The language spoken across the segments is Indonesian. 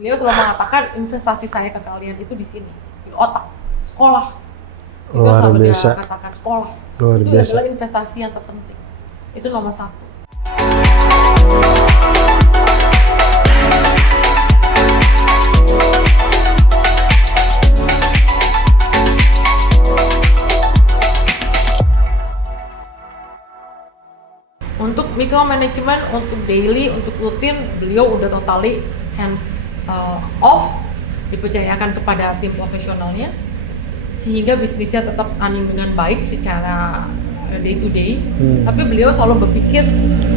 Beliau selalu mengatakan investasi saya ke kalian itu di sini, di otak, sekolah. Itu Luar selalu dia biasa. katakan sekolah. Luar Itu biasa. adalah investasi yang terpenting. Itu nomor 1. Untuk micromanagement, untuk daily, untuk rutin, beliau udah totally hands off, dipercayakan kepada tim profesionalnya, sehingga bisnisnya tetap running dengan baik secara day to day. Tapi beliau selalu berpikir,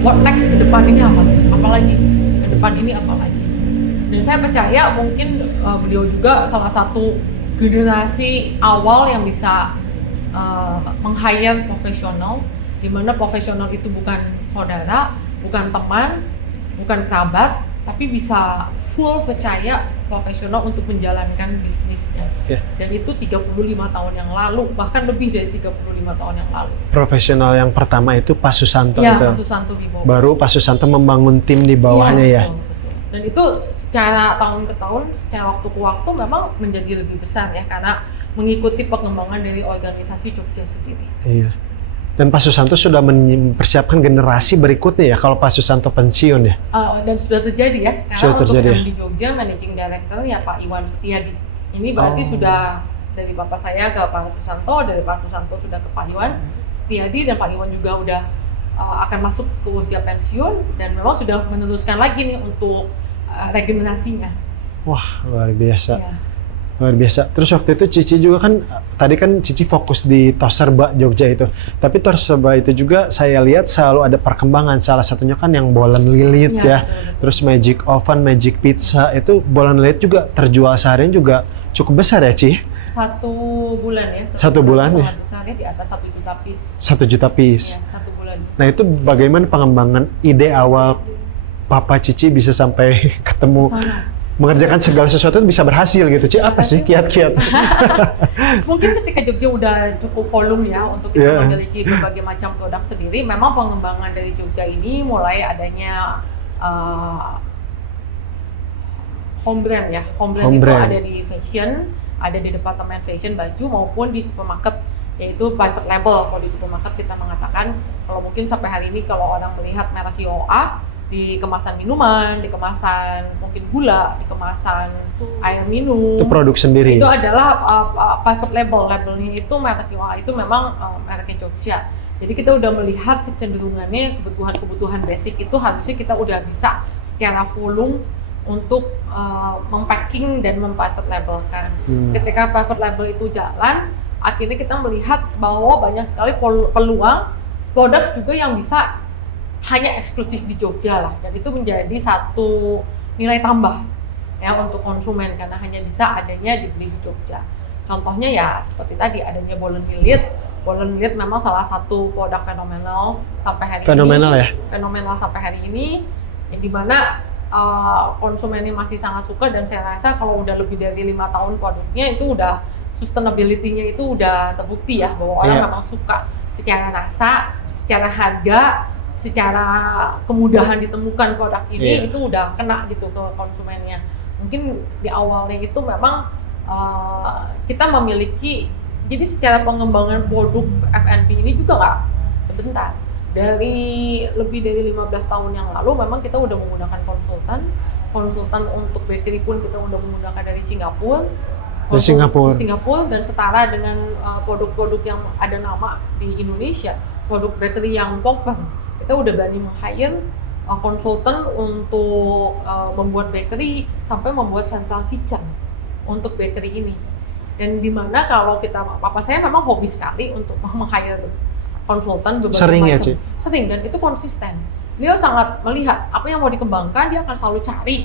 what next ke depan ini apa lagi? Ke depan ini apa lagi? Dan saya percaya mungkin beliau juga salah satu generasi awal yang bisa meng-hire profesional, di mana profesional itu bukan saudara, bukan teman, bukan kerabat, tapi bisa full percaya profesional untuk menjalankan bisnisnya. Dan itu 35 tahun yang lalu, bahkan lebih dari 35 tahun yang lalu. Profesional yang pertama itu Pak Susanto Ya, itu. Pak Susanto Wibowo. Baru Pak Susanto membangun tim di bawahnya ya. Betul. Dan itu secara tahun ke tahun, secara waktu ke waktu memang menjadi lebih besar ya, karena mengikuti perkembangan dari organisasi Jogja sendiri. Iya. Dan Pak Susanto sudah mempersiapkan generasi berikutnya ya kalau Pak Susanto pensiun ya. Dan sudah terjadi ya sekarang Sudah terjadi, untuk MD Jogja Managing Director ya Pak Iwan Setiadi. Ini berarti sudah dari Bapak saya ke Pak Susanto, dari Pak Susanto sudah ke Pak Iwan Setiadi, dan Pak Iwan juga udah akan masuk ke usia pensiun dan memang sudah meneruskan lagi nih untuk regenerasinya. Wah, luar biasa. Ya. Luar biasa. Terus waktu itu Cici juga kan, tadi kan Cici fokus di tos serba Jogja itu. Tapi tos serba itu juga saya lihat selalu ada perkembangan. Salah satunya kan yang bolen lilit ya. Betul. Terus Magic Oven, Magic Pizza, itu bolen lilit juga terjual seharian juga cukup besar ya, Ci? 1 bulan ya. Satu bulan ya? Sangat besar ya, di atas 1 juta piece. 1 juta piece. Ya, 1 bulan. Nah itu bagaimana pengembangan ide awal Papa Cici bisa sampai ketemu Sana. mengerjakan segala sesuatu bisa berhasil gitu, Ci? Apa sih kiat-kiat? Mungkin ketika Jogja udah cukup volume ya untuk kita memiliki berbagai macam produk sendiri, memang pengembangan dari Jogja ini mulai adanya home brand ya. Home brand itu ada di fashion, ada di departemen fashion baju maupun di supermarket, yaitu private label. Kalau di supermarket kita mengatakan, kalau mungkin sampai hari ini kalau orang melihat merek YOA di kemasan minuman, di kemasan mungkin gula, di kemasan air minum. Itu produk sendiri? Itu adalah private label. Labelnya itu merek YOA itu memang mereknya Jogja. Jadi kita udah melihat kecenderungannya kebutuhan basic itu harusnya kita udah bisa secara volume untuk mempacking dan memprivate labelkan. Ketika private label itu jalan, akhirnya kita melihat bahwa banyak sekali peluang produk juga yang bisa hanya eksklusif di Jogja lah, dan itu menjadi satu nilai tambah ya untuk konsumen karena hanya bisa adanya dibeli di Jogja. Contohnya ya seperti tadi adanya bolen lilit. Bolen lilit memang salah satu produk fenomenal sampai hari ini. Fenomenal sampai hari ini, yang dimana konsumennya masih sangat suka, dan saya rasa kalau udah lebih dari 5 tahun produknya itu udah sustainability-nya itu udah terbukti ya bahwa orang memang suka secara rasa, secara harga, secara kemudahan ditemukan produk ini itu udah kena gitu ke konsumennya. Mungkin di awalnya itu memang kita memiliki, jadi secara pengembangan produk F&B ini juga nggak sebentar. Dari lebih dari 15 tahun yang lalu memang kita udah menggunakan konsultan untuk bakery pun kita udah menggunakan dari Singapura. Singapura, dan setara dengan produk-produk yang ada nama di Indonesia, produk bakery yang proper. Kita udah berani meng-hire konsultan untuk membuat bakery sampai membuat central kitchen untuk bakery ini. Dan dimana kalau papa saya memang hobi sekali untuk meng-hire konsultan berbagai sering macam. Ya, Ci? Sering, dan itu konsisten. Beliau sangat melihat apa yang mau dikembangkan, dia akan selalu cari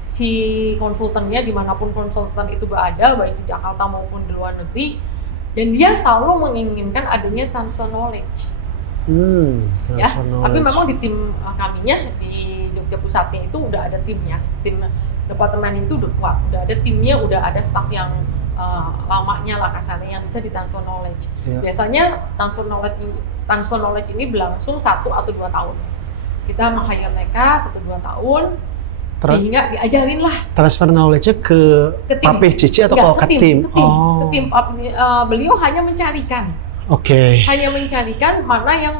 si konsultannya dimanapun konsultan itu berada, baik di Jakarta maupun di luar negeri. Dan dia selalu menginginkan adanya transfer knowledge. Ya, tapi memang di tim kaminya di Jogja Pusatnya itu udah ada timnya, tim departemen itu udah kuat, udah ada timnya, udah ada staff yang lamanya lah kasarnya yang bisa di-transfer knowledge. Biasanya transfer knowledge ini berlangsung 1 atau 2 tahun. Kita meng-hire mereka 1-2 tahun, Sehingga diajarin lah Transfer knowledge-nya ke ke tim. Papih Cici atau Enggak, ke tim? ke tim. Beliau hanya mencarikan Oke. mana yang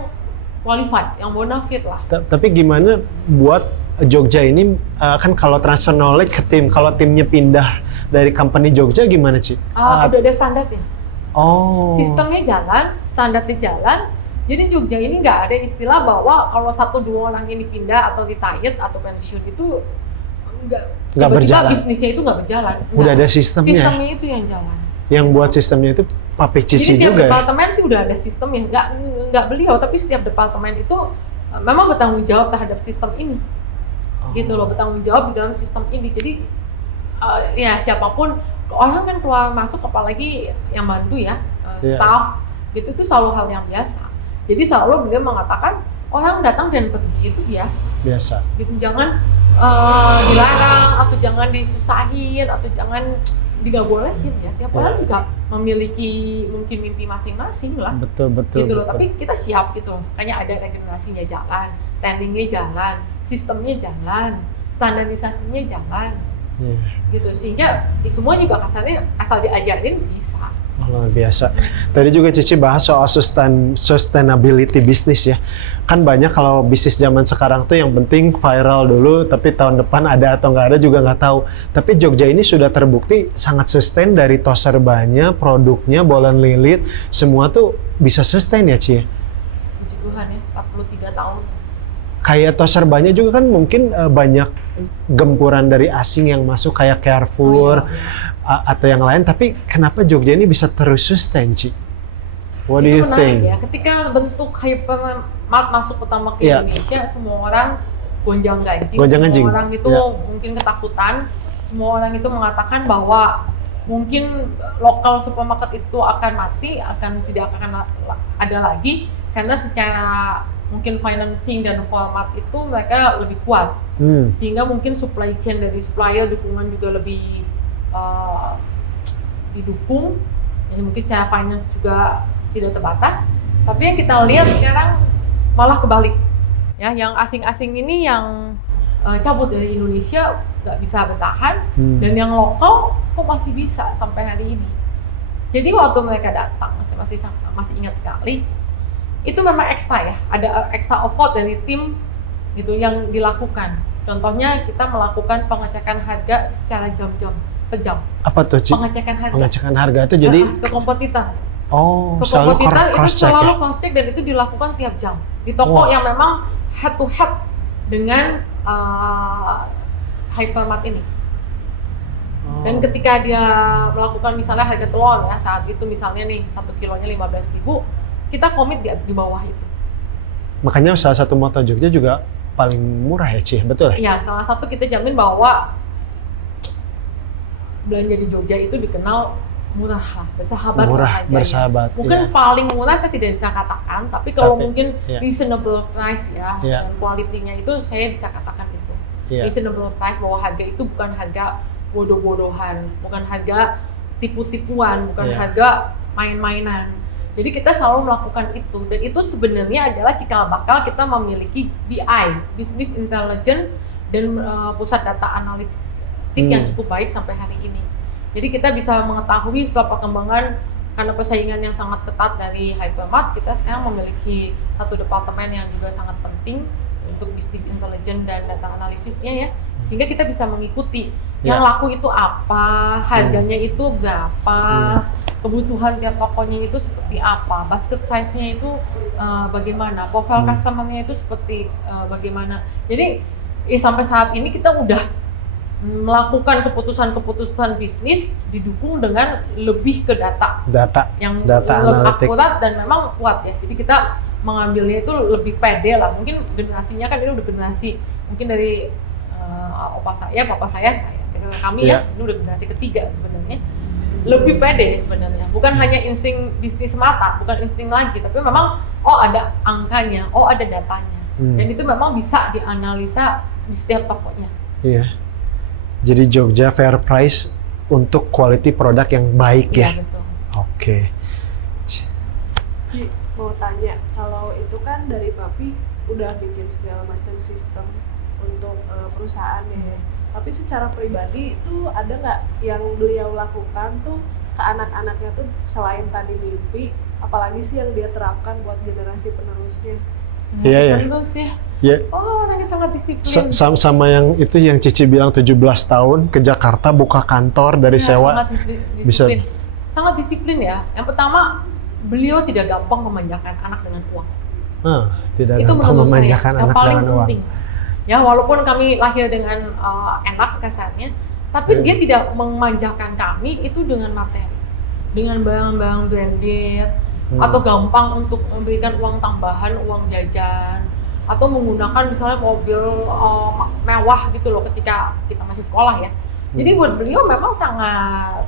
qualified, yang bonafit lah. Tapi gimana buat Jogja ini, kan kalau transfer knowledge ke tim, kalau timnya pindah dari company Jogja gimana, Ci? Udah ada standarnya. Oh. Sistemnya jalan, standarnya jalan. Jadi Jogja ini nggak ada istilah bahwa kalau 1-2 orang ini pindah atau retired atau pensiun itu nggak berjalan. Bisnisnya itu nggak berjalan. Udah ada sistemnya. Sistemnya itu yang jalan. Yang buat sistemnya itu Papih Cici Jadi tiap juga ya? departemen sih udah ada sistemnya. Nggak beliau, tapi setiap departemen itu memang bertanggung jawab terhadap sistem ini. Gitu loh, bertanggung jawab di dalam sistem ini. Jadi ya siapapun orang kan keluar masuk, apalagi yang bantu ya, staff gitu, itu selalu hal yang biasa. Jadi selalu beliau mengatakan orang datang dan pergi itu biasa gitu, jangan dilarang atau jangan disusahin atau jangan nggak bolehin ya. Tiap orang juga memiliki mungkin mimpi masing-masing lah. Betul gitu loh. Tapi kita siap gitu loh, makanya ada regenerasinya jalan, trendingnya jalan, sistemnya jalan, standarisasinya jalan, gitu. Sehingga semua juga kasarnya asal diajarin bisa. Luar biasa. Tadi juga Cici bahas soal sustainability bisnis ya. Kan banyak kalau bisnis zaman sekarang tuh yang penting viral dulu, tapi tahun depan ada atau nggak ada juga nggak tahu. Tapi Jogja ini sudah terbukti sangat sustain dari toserbannya, produknya, bolen lilit, semua tuh bisa sustain ya, Ci? Puji Tuhan ya, 43 tahun. Kayak toserbannya juga kan mungkin banyak gempuran dari asing yang masuk kayak Carrefour, atau yang lain, tapi kenapa Jogja ini bisa terus sustain, Ci? What do you think? Ya, ketika bentuk Hypermart masuk pertama ke Indonesia, semua orang gonjang-ganjing, semua orang itu mungkin ketakutan, semua orang itu mengatakan bahwa mungkin lokal supermarket itu akan mati, tidak akan ada lagi, karena secara mungkin financing dan format itu mereka lebih kuat, sehingga mungkin supply chain dari supplier, dukungan juga lebih didukung, ya mungkin secara finance juga tidak terbatas. Tapi yang kita lihat sekarang malah kebalik, ya, yang asing-asing ini yang cabut dari Indonesia nggak bisa bertahan, dan yang lokal kok masih bisa sampai hari ini. Jadi waktu mereka datang, masih ingat sekali, itu memang ekstra ya, ada ekstra effort dari tim gitu yang dilakukan. Contohnya kita melakukan pengecekan harga secara jam-jam. Kejam. Apa tuh, Ci? Pengecekan harga. Pengecekan harga itu jadi ke kompetitor. Oh, ke selalu kompetitor itu selalu ya? cross check, dan itu dilakukan tiap jam di toko yang memang head to head dengan Hypermart ini. Dan ketika dia melakukan misalnya harga telur ya, saat itu misalnya nih 1 kilonya 15.000, kita komit di bawah itu. Makanya salah satu moto Jogja juga paling murah ya, Ci, betul ya? Iya, salah satu kita jamin bahwa belanja di Jogja itu dikenal murah lah, bersahabat murah, lah bersahabat. Mungkin paling murah saya tidak bisa katakan, tapi kalau mungkin reasonable price ya, dan kualitinya itu saya bisa katakan itu. Reasonable price, bahwa harga itu bukan harga bodoh-bodohan, bukan harga tipu-tipuan, bukan harga main-mainan. Jadi kita selalu melakukan itu, dan itu sebenarnya adalah cikal bakal kita memiliki BI, Business Intelligence, dan pusat data analitik yang cukup baik sampai hari ini. Jadi kita bisa mengetahui setelah perkembangan, karena persaingan yang sangat ketat dari Hypermart, kita sekarang memiliki satu departemen yang juga sangat penting untuk Business Intelligence dan data analisisnya ya, sehingga kita bisa mengikuti yang laku itu apa, harganya itu berapa, kebutuhan tiap tokonya itu seperti apa, basket size-nya itu bagaimana, profile customer-nya itu seperti bagaimana. Jadi sampai saat ini kita udah melakukan keputusan-keputusan bisnis didukung dengan lebih ke data yang lebih akurat dan memang kuat ya. Jadi kita mengambilnya itu lebih pede lah. Mungkin generasinya kan ini udah generasi mungkin dari opa saya, papa saya, kami ya, ini udah generasi ketiga sebenarnya. Lebih pede sebenarnya, bukan hanya insting bisnis semata, bukan insting lagi, tapi memang ada angkanya, ada datanya, dan itu memang bisa dianalisa di setiap tokonya. Iya. Jadi Jogja fair price untuk quality produk yang baik ya? Betul. Oke. Ci, mau tanya, kalau itu kan dari Papi udah bikin segala macam sistem untuk perusahaannya ya. Tapi secara pribadi itu ada nggak yang beliau lakukan tuh ke anak-anaknya tuh selain tadi mimpi, apalagi sih yang dia terapkan buat generasi penerusnya? Iya, iya. Penerus ya. Ya, Oh, orangnya sangat disiplin. sama yang itu yang Cici bilang 17 tahun ke Jakarta buka kantor dari Ya, sewa. sangat disiplin. Sangat disiplin ya. Yang pertama, beliau tidak gampang memanjakan anak dengan uang. Tidak Itu gampang menurut saya memanjakan yang anak paling dengan uang. penting. Ya, walaupun kami lahir dengan enak kasarnya, tapi dia tidak memanjakan kami itu dengan materi, dengan barang-barang branded, atau gampang untuk memberikan uang tambahan, uang jajan, atau menggunakan misalnya mobil mewah gitu loh ketika kita masih sekolah ya. Jadi buat beliau memang sangat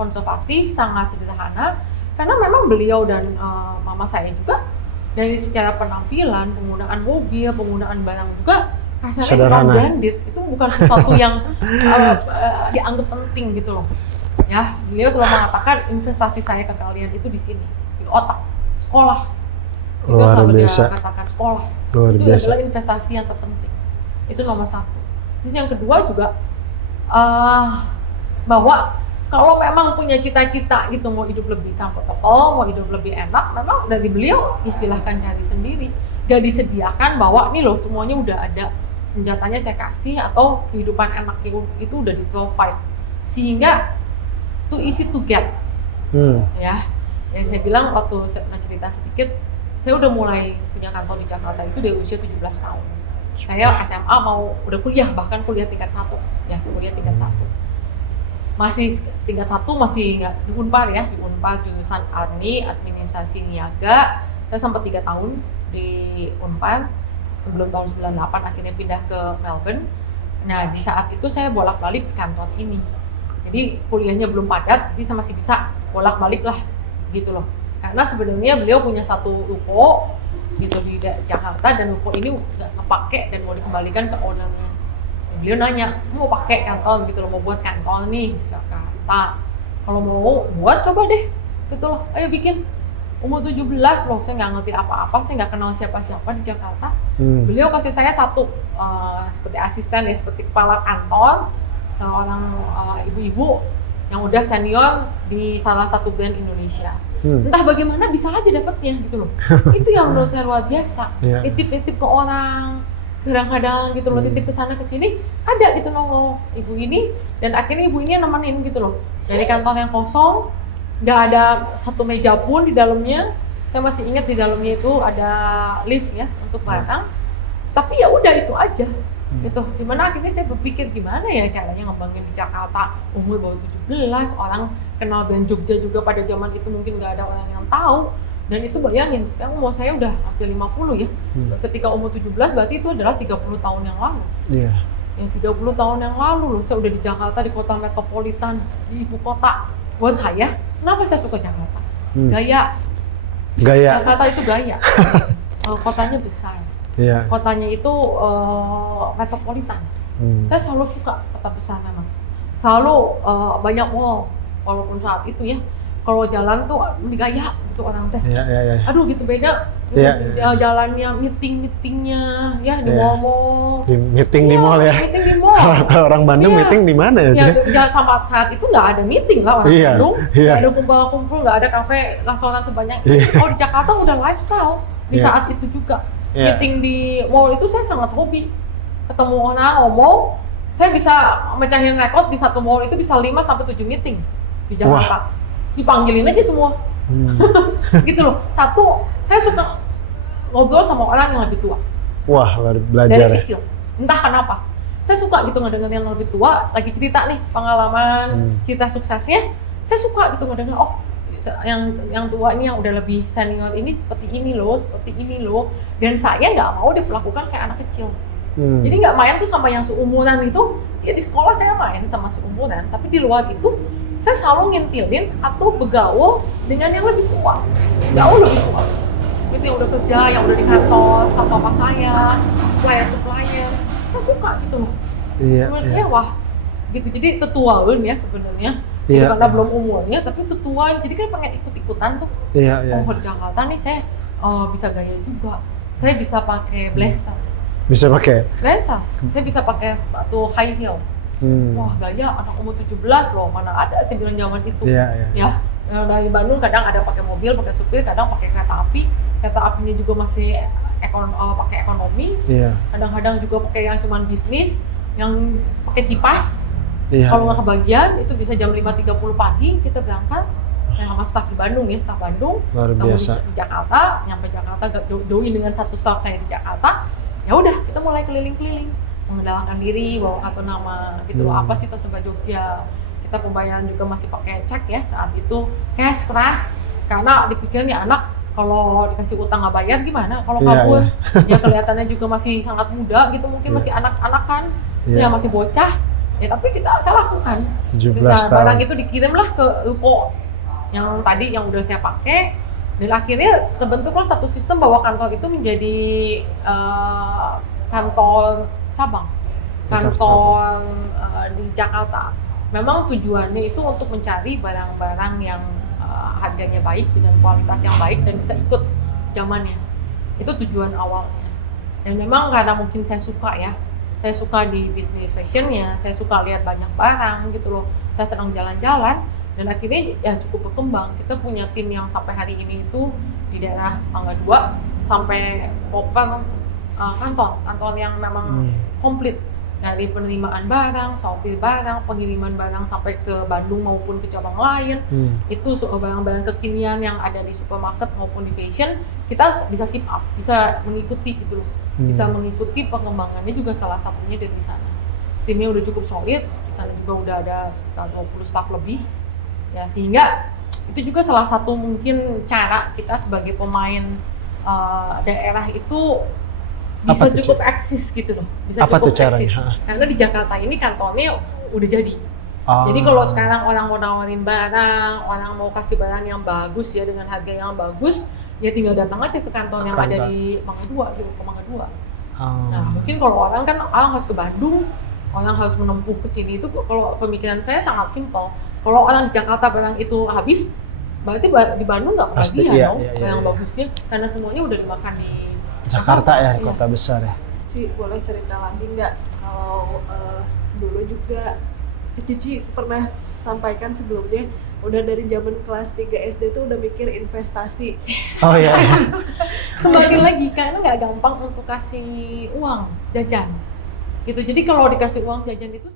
konservatif, sangat sederhana, karena memang beliau dan mama saya juga dari secara penampilan, penggunaan mobil, penggunaan barang juga kasarnya bukan branded, itu bukan sesuatu yang dianggap penting gitu loh. Ya, beliau selalu mengatakan investasi saya ke kalian itu di sini, di otak, sekolah. Itu Luar selalu dia biasa. katakan sekolah. Luar Itu biasa. adalah investasi yang terpenting. Itu nomor satu. Terus yang kedua juga bahwa kalau memang punya cita-cita gitu mau hidup lebih comfortable, mau hidup lebih enak, memang dari beliau ya silahkan cari sendiri. Gak disediakan bahwa nih loh semuanya udah ada, senjatanya saya kasih atau kehidupan enak itu udah di provide, sehingga too easy to get. Ya, yang saya bilang waktu saya pernah cerita sedikit, saya udah mulai punya kantor di Jakarta itu dari usia 17 tahun. Saya SMA udah kuliah, bahkan kuliah tingkat 1 ya, kuliah tingkat 1. Masih tingkat 1 masih nggak di Unpar ya, di Unpar jurusan administrasi niaga. Saya sempat 3 tahun di Unpar sebelum tahun 98 akhirnya pindah ke Melbourne. Nah, di saat itu saya bolak-balik kantor ini. Jadi kuliahnya belum padat, jadi saya masih bisa bolak-balik lah gitu loh. Karena sebenarnya beliau punya satu ruko gitu di Jakarta, dan ruko ini nggak kepake dan mau dikembalikan ke ownernya. Dan beliau nanya, mau pakai kantor gitu loh, mau buat kantor nih di Jakarta. Kalau mau buat coba deh gitu loh, ayo bikin. Umur 17 loh, saya nggak ngerti apa-apa, saya nggak kenal siapa-siapa di Jakarta. Beliau kasih saya satu seperti asisten ya, seperti kepala kantor, seorang ibu-ibu yang udah senior di salah satu brand Indonesia. Entah bagaimana bisa aja dapetnya gitu loh. Itu yang menurut saya luar biasa. Nitip-nitip ke orang, kadang-kadang gitu loh, titip ke sana ke sini, ada gitu loh ibu ini, dan akhirnya ibu ini nemenin gitu loh. Dari kantor yang kosong, nggak ada satu meja pun di dalamnya. Saya masih ingat di dalamnya itu ada lift ya untuk barang. Tapi ya udah itu aja. Gitu. Dimana akhirnya saya berpikir gimana ya caranya ngembangin di Jakarta, umur baru 17, orang kenal band Jogja juga pada zaman itu mungkin nggak ada orang yang tahu. Dan itu bayangin, sekarang umur saya udah hampir 50 ya. Ketika umur 17 berarti itu adalah 30 tahun yang lalu. Iya. Ya 30 tahun yang lalu loh, saya udah di Jakarta, di kota metropolitan, di ibu kota. Buat saya, kenapa saya suka Jakarta? Gaya. Jakarta itu gaya. Kotanya besar. Iya. Kotanya itu metropolitan. Saya selalu suka kota besar memang. Selalu banyak mall, walaupun saat itu ya, kalau jalan tuh digaya gitu orang teh. Aduh gitu beda. Jalannya meeting-meetingnya ya di mall-mall. Meeting di mall ya. Meeting di mall. Kalau orang Bandung meeting di mana ya? Ya sama saat itu nggak ada meeting lah orang Bandung. Nggak ada kumpul-kumpul, nggak ada kafe, restoran sebanyak itu. Oh di Jakarta udah lifestyle di saat itu juga. Meeting di mall itu saya sangat hobi. Ketemu orang ngomong, saya bisa mecahin rekor di satu mall itu bisa 5-7 meeting di Jakarta. Dipanggilin aja semua. Gitu loh. Satu, saya suka ngobrol sama orang yang lebih tua. Wah, belajar dari kecil. Entah kenapa. Saya suka gitu ngedengerin yang lebih tua, lagi cerita nih pengalaman, cerita suksesnya. Saya suka gitu ngedenger, oh yang tua ini yang udah lebih senior ini seperti ini loh, dan saya nggak mau diperlakukan kayak anak kecil. Jadi nggak main tuh sama yang seumuran itu. Ya di sekolah saya main sama seumuran, tapi di luar itu saya selalu ngintilin atau bergaul dengan yang lebih tua, jauh lebih tua. Itu yang udah kerja, yang udah di kantor, apa saya, supplier, saya suka gitu loh. Menurut saya wah, gitu. Jadi tetuaun ya sebenarnya. Itu karena belum umurnya, tapi tetuan, jadi kan pengen ikut-ikutan tuh. Oh di Jakarta nih saya bisa gaya juga, saya bisa pakai blazer, Bisa pakai. Bisa. Saya bisa pakai sepatu high heel. Wah gaya anak umur 17 loh, mana ada sih bilang zaman itu. Iya. Ya, dari Bandung kadang ada pakai mobil, pakai supir, kadang pakai kereta api. Kereta apinya juga masih pakai ekonomi. Iya. Kadang-kadang juga pakai yang cuman bisnis, yang pakai kipas. Iya. Kalau nggak kebagian, itu bisa jam 5.30 pagi kita berangkat. Yang sama staf di Bandung ya, staf Bandung. Luar biasa. Di Jakarta, nyampe Jakarta join dengan satu staf saya di Jakarta. Ya udah, kita mulai keliling-keliling, mengenalkan diri, bawa kartu nama, gitu loh. Apa sih Tosoba Jogja? Kita pembayaran juga masih pakai cek ya saat itu, cash keras. Karena dipikirnya anak kalau dikasih utang nggak bayar gimana? Kalau kabur, ya kelihatannya juga masih sangat muda gitu, mungkin masih anak-anak kan, ya masih bocah. Ya tapi kita lakukan. 17 Nah, tahun. barang itu dikirimlah ke ruko yang tadi yang udah saya pakai, dan akhirnya terbentuklah satu sistem bahwa kantor itu menjadi kantor cabang, kantor di Jakarta. Memang tujuannya itu untuk mencari barang-barang yang harganya baik dengan kualitas yang baik dan bisa ikut zamannya. Itu tujuan awalnya. Dan memang karena mungkin saya suka ya, saya suka di bisnis fashionnya, saya suka lihat banyak barang gitu loh. Saya senang jalan-jalan dan akhirnya ya cukup berkembang. Kita punya tim yang sampai hari ini itu di daerah Mangga 2 sampai open kantor yang memang komplit, dari penerimaan barang, sortir barang, pengiriman barang sampai ke Bandung maupun ke cabang lain. Itu barang-barang kekinian yang ada di supermarket maupun di fashion, kita bisa keep up, bisa mengikuti gitu loh. Bisa mengikuti pengembangannya juga salah satunya dari sana. Timnya udah cukup solid, di sana juga udah ada sekitar 20 staff lebih. Ya sehingga itu juga salah satu mungkin cara kita sebagai pemain daerah itu bisa cukup eksis gitu loh, bisa apa cukup tuh caranya? eksis. Karena di Jakarta ini kantornya udah jadi. Jadi kalau sekarang orang mau nawarin barang, orang mau kasih barang yang bagus ya dengan harga yang bagus, ya tinggal datang aja ke kantor yang ada di Mangga 2 gitu, ke Mangga 2. Nah mungkin kalau orang harus ke Bandung, orang harus menempuh ke sini, itu kalau pemikiran saya sangat simpel. Kalau orang di Jakarta barang itu habis, berarti di Bandung nggak kebagian dong yang bagusnya, karena semuanya udah dimakan di Jakarta ya, kota besar ya. Ci, boleh cerita lagi nggak kalau dulu juga Cici pernah sampaikan sebelumnya udah dari zaman kelas 3 SD tuh udah mikir investasi. Oh iya. Kembali lagi karena nggak gampang untuk kasih uang jajan gitu. Jadi kalau dikasih uang jajan itu